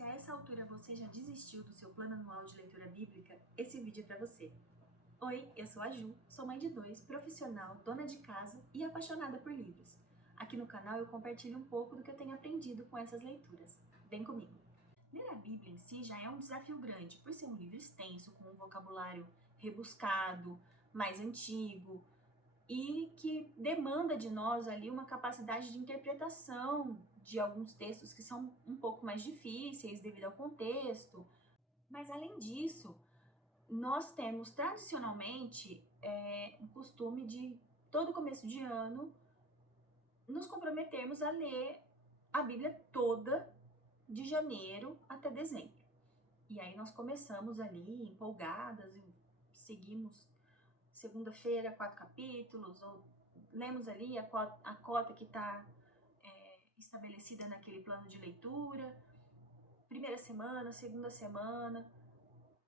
Se a essa altura você já desistiu do seu plano anual de leitura bíblica, esse vídeo é para você. Oi, eu sou a Ju, sou mãe de 2, profissional, dona de casa e apaixonada por livros. Aqui no canal eu compartilho um pouco do que eu tenho aprendido com essas leituras. Vem comigo! Ler a Bíblia em si já é um desafio grande, por ser um livro extenso, com um vocabulário rebuscado, mais antigo, e que demanda de nós ali uma capacidade de interpretação de alguns textos que são um pouco mais difíceis devido ao contexto. Mas além disso, nós temos tradicionalmente um costume de, todo começo de ano, nos comprometermos a ler a Bíblia toda, de janeiro até dezembro. E aí nós começamos ali empolgadas e seguimos segunda-feira 4 capítulos, ou lemos ali a cota que está estabelecida naquele plano de leitura, primeira semana, segunda semana.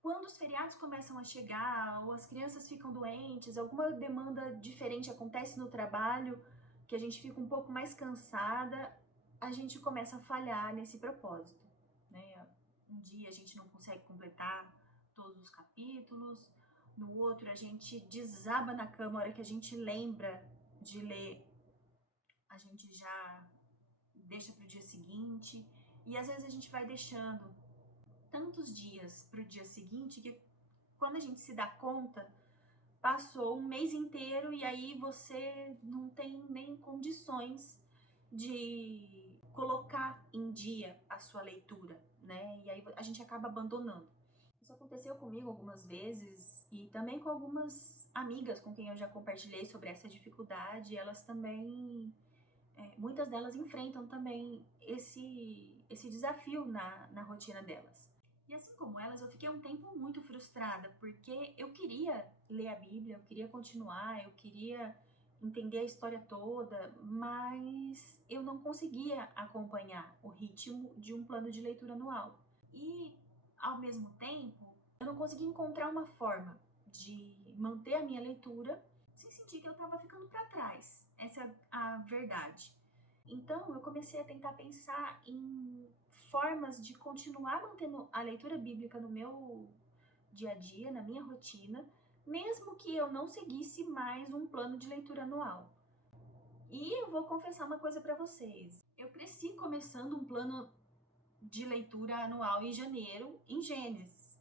Quando os feriados começam a chegar, ou as crianças ficam doentes, alguma demanda diferente acontece no trabalho, que a gente fica um pouco mais cansada, a gente começa a falhar nesse propósito, né? Um dia a gente não consegue completar todos os capítulos, no outro a gente desaba na cama, a hora que a gente lembra de ler, a gente já deixa para o dia seguinte, e às vezes a gente vai deixando tantos dias para o dia seguinte que quando a gente se dá conta, passou um mês inteiro e aí você não tem nem condições de colocar em dia a sua leitura, né? E aí a gente acaba abandonando. Isso aconteceu comigo algumas vezes e também com algumas amigas com quem eu já compartilhei sobre essa dificuldade. Elas também, muitas delas enfrentam também esse desafio na rotina delas. E assim como elas, eu fiquei um tempo muito frustrada, porque eu queria ler a Bíblia, eu queria continuar, eu queria entender a história toda, mas eu não conseguia acompanhar o ritmo de um plano de leitura anual. E, ao mesmo tempo, eu não conseguia encontrar uma forma de manter a minha leitura sem sentir que eu estava ficando para trás. Essa é a verdade. Então, eu comecei a tentar pensar em formas de continuar mantendo a leitura bíblica no meu dia a dia, na minha rotina, mesmo que eu não seguisse mais um plano de leitura anual. E eu vou confessar uma coisa para vocês. Eu cresci começando um plano de leitura anual em janeiro, em Gênesis.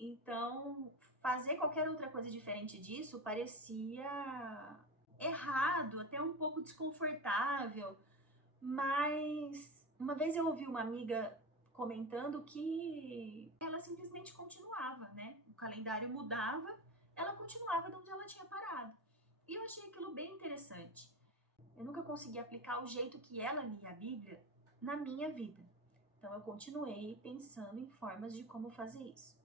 Então, fazer qualquer outra coisa diferente disso parecia errado, até um pouco desconfortável. Mas uma vez eu ouvi uma amiga comentando que ela simplesmente continuava, né? O calendário mudava, ela continuava de onde ela tinha parado. E eu achei aquilo bem interessante. Eu nunca consegui aplicar o jeito que ela lia a Bíblia na minha vida. Então eu continuei pensando em formas de como fazer isso.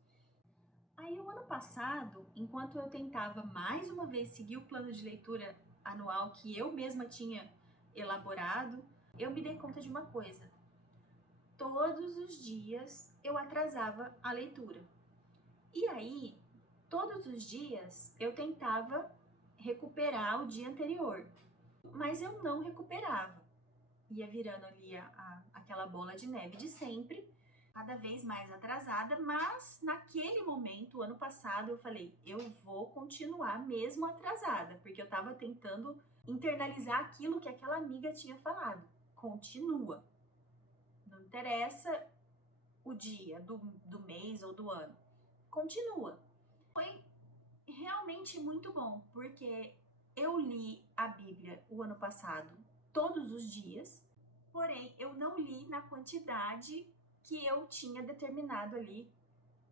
Aí o ano passado, enquanto eu tentava mais uma vez seguir o plano de leitura anual que eu mesma tinha elaborado, eu me dei conta de uma coisa. Todos os dias eu atrasava a leitura. E aí, todos os dias eu tentava recuperar o dia anterior, mas eu não recuperava. Ia virando ali aquela bola de neve de sempre, cada vez mais atrasada, mas naquele momento, ano passado, eu falei, eu vou continuar mesmo atrasada, porque eu estava tentando internalizar aquilo que aquela amiga tinha falado. Continua. Não interessa o dia do mês ou do ano. Continua. Foi realmente muito bom, porque eu li a Bíblia o ano passado todos os dias, porém eu não li na quantidade que eu tinha determinado ali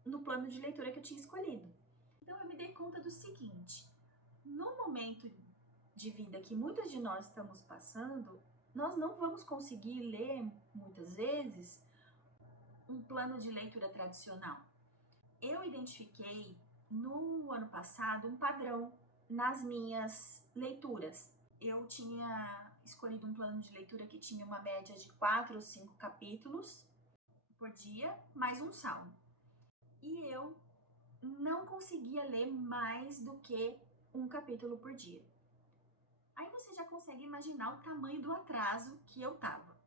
no plano de leitura que eu tinha escolhido. Então eu me dei conta do seguinte: no momento de vida que muitas de nós estamos passando, nós não vamos conseguir ler muitas vezes um plano de leitura tradicional. Eu identifiquei no ano passado um padrão nas minhas leituras. Eu tinha escolhido um plano de leitura que tinha uma média de 4 ou 5 capítulos por dia, mais um salmo. E eu não conseguia ler mais do que um capítulo por dia. Aí você já consegue imaginar o tamanho do atraso que eu tava.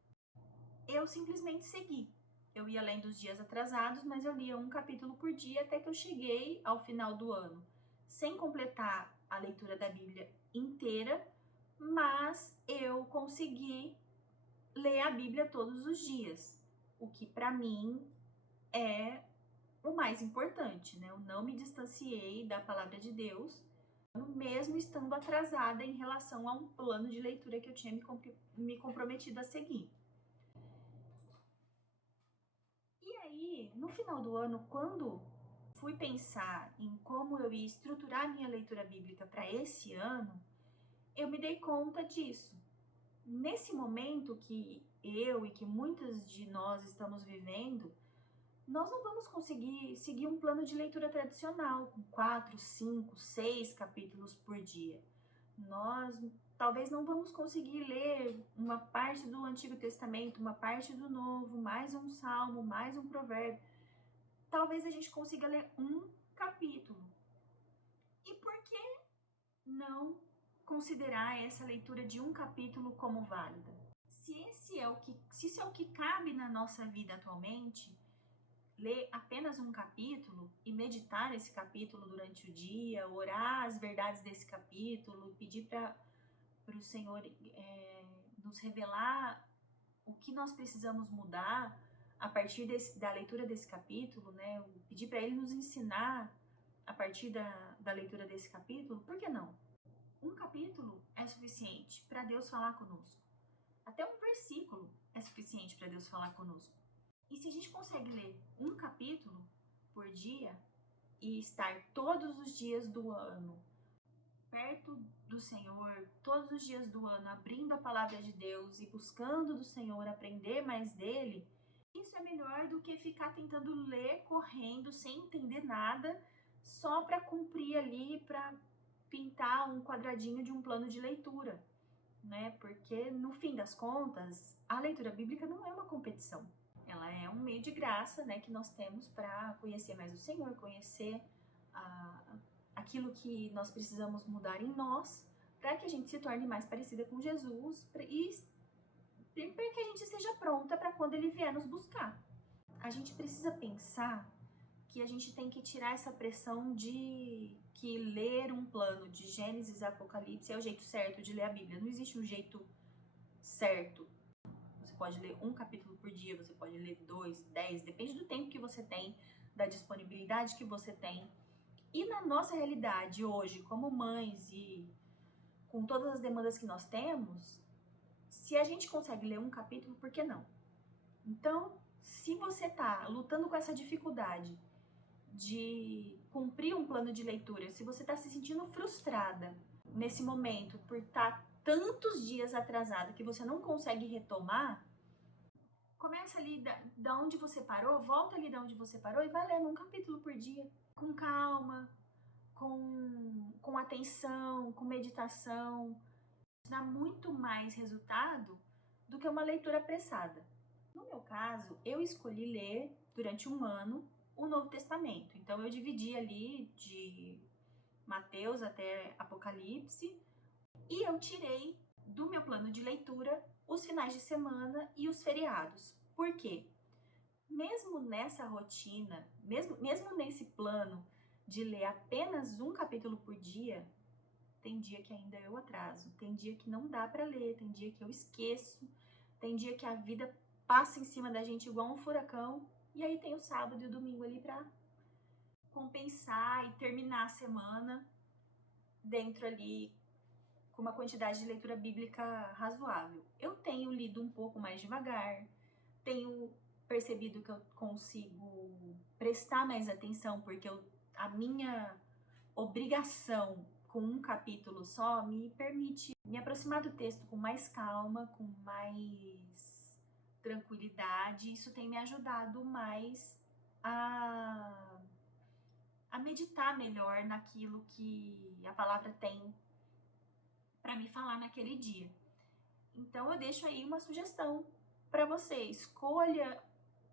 Eu simplesmente segui. eu ia lendo os dias atrasados, mas eu lia um capítulo por dia até que eu cheguei ao final do ano, sem completar a leitura da Bíblia inteira, mas eu consegui ler a Bíblia todos os dias, o que para mim é o mais importante, né? Eu não me distanciei da palavra de Deus, mesmo estando atrasada em relação a um plano de leitura que eu tinha me comprometido a seguir. E aí, no final do ano, quando fui pensar em como eu ia estruturar minha leitura bíblica para esse ano, eu me dei conta disso. Nesse momento que eu e que muitas de nós estamos vivendo, nós não vamos conseguir seguir um plano de leitura tradicional, com 4, 5, 6 capítulos por dia. Nós talvez não vamos conseguir ler uma parte do Antigo Testamento, uma parte do Novo, mais um salmo, mais um provérbio. Talvez a gente consiga ler um capítulo. E por que não considerar essa leitura de um capítulo como válida? Se isso é o que cabe na nossa vida atualmente, ler apenas um capítulo e meditar esse capítulo durante o dia, orar as verdades desse capítulo, pedir para o Senhor nos revelar o que nós precisamos mudar a partir da leitura desse capítulo, né? Pedir para Ele nos ensinar a partir da leitura desse capítulo, por que não? Um capítulo é suficiente para Deus falar conosco. Até um versículo é suficiente para Deus falar conosco. E se a gente consegue ler um capítulo por dia e estar todos os dias do ano perto do Senhor, todos os dias do ano abrindo a palavra de Deus e buscando do Senhor aprender mais dele, isso é melhor do que ficar tentando ler correndo sem entender nada só para cumprir ali, para pintar um quadradinho de um plano de leitura, né? Porque no fim das contas, a leitura bíblica não é uma competição. Ela é um meio de graça, né, que nós temos para conhecer mais o Senhor, conhecer aquilo que nós precisamos mudar em nós, para que a gente se torne mais parecida com Jesus e para que a gente esteja pronta para quando Ele vier nos buscar. A gente precisa pensar que a gente tem que tirar essa pressão de que ler um plano de Gênesis e Apocalipse é o jeito certo de ler a Bíblia. Não existe um jeito certo. Você pode ler um capítulo por dia, você pode ler 2, 10, depende do tempo que você tem, da disponibilidade que você tem. E na nossa realidade hoje, como mães e com todas as demandas que nós temos, se a gente consegue ler um capítulo, por que não? Então, se você está lutando com essa dificuldade de cumprir um plano de leitura, se você está se sentindo frustrada nesse momento por estar tantos dias atrasada que você não consegue retomar, começa ali da onde você parou, volta ali da onde você parou e vai lendo um capítulo por dia, com calma, com atenção, com meditação. Dá muito mais resultado do que uma leitura apressada. No meu caso, eu escolhi ler durante um ano o Novo Testamento. Então eu dividi ali de Mateus até Apocalipse e eu tirei do meu plano de leitura os finais de semana e os feriados. Por quê? Mesmo nessa rotina, mesmo nesse plano de ler apenas um capítulo por dia, tem dia que ainda eu atraso, tem dia que não dá para ler, tem dia que eu esqueço, tem dia que a vida passa em cima da gente igual um furacão, e aí tem o sábado e o domingo ali para compensar e terminar a semana dentro ali com uma quantidade de leitura bíblica razoável. Eu tenho lido um pouco mais devagar, tenho percebido que eu consigo prestar mais atenção, porque a minha obrigação com um capítulo só me permite me aproximar do texto com mais calma, com mais tranquilidade. Isso tem me ajudado mais a meditar melhor naquilo que a palavra tem para me falar naquele dia. Então eu deixo aí uma sugestão para você. Escolha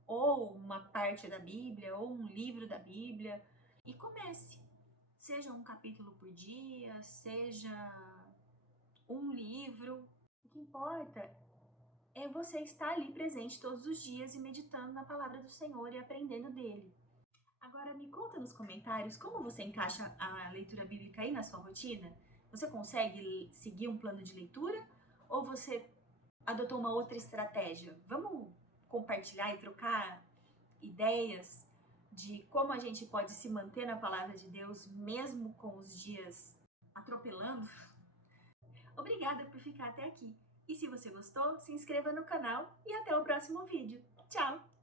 ou uma parte da Bíblia ou um livro da Bíblia e comece. Seja um capítulo por dia, seja um livro. O que importa é você estar ali presente todos os dias e meditando na palavra do Senhor e aprendendo dele. Agora me conta nos comentários como você encaixa a leitura bíblica aí na sua rotina? Você consegue seguir um plano de leitura ou você adotou uma outra estratégia? Vamos compartilhar e trocar ideias de como a gente pode se manter na palavra de Deus mesmo com os dias atropelando? Obrigada por ficar até aqui. E se você gostou, se inscreva no canal e até o próximo vídeo. Tchau!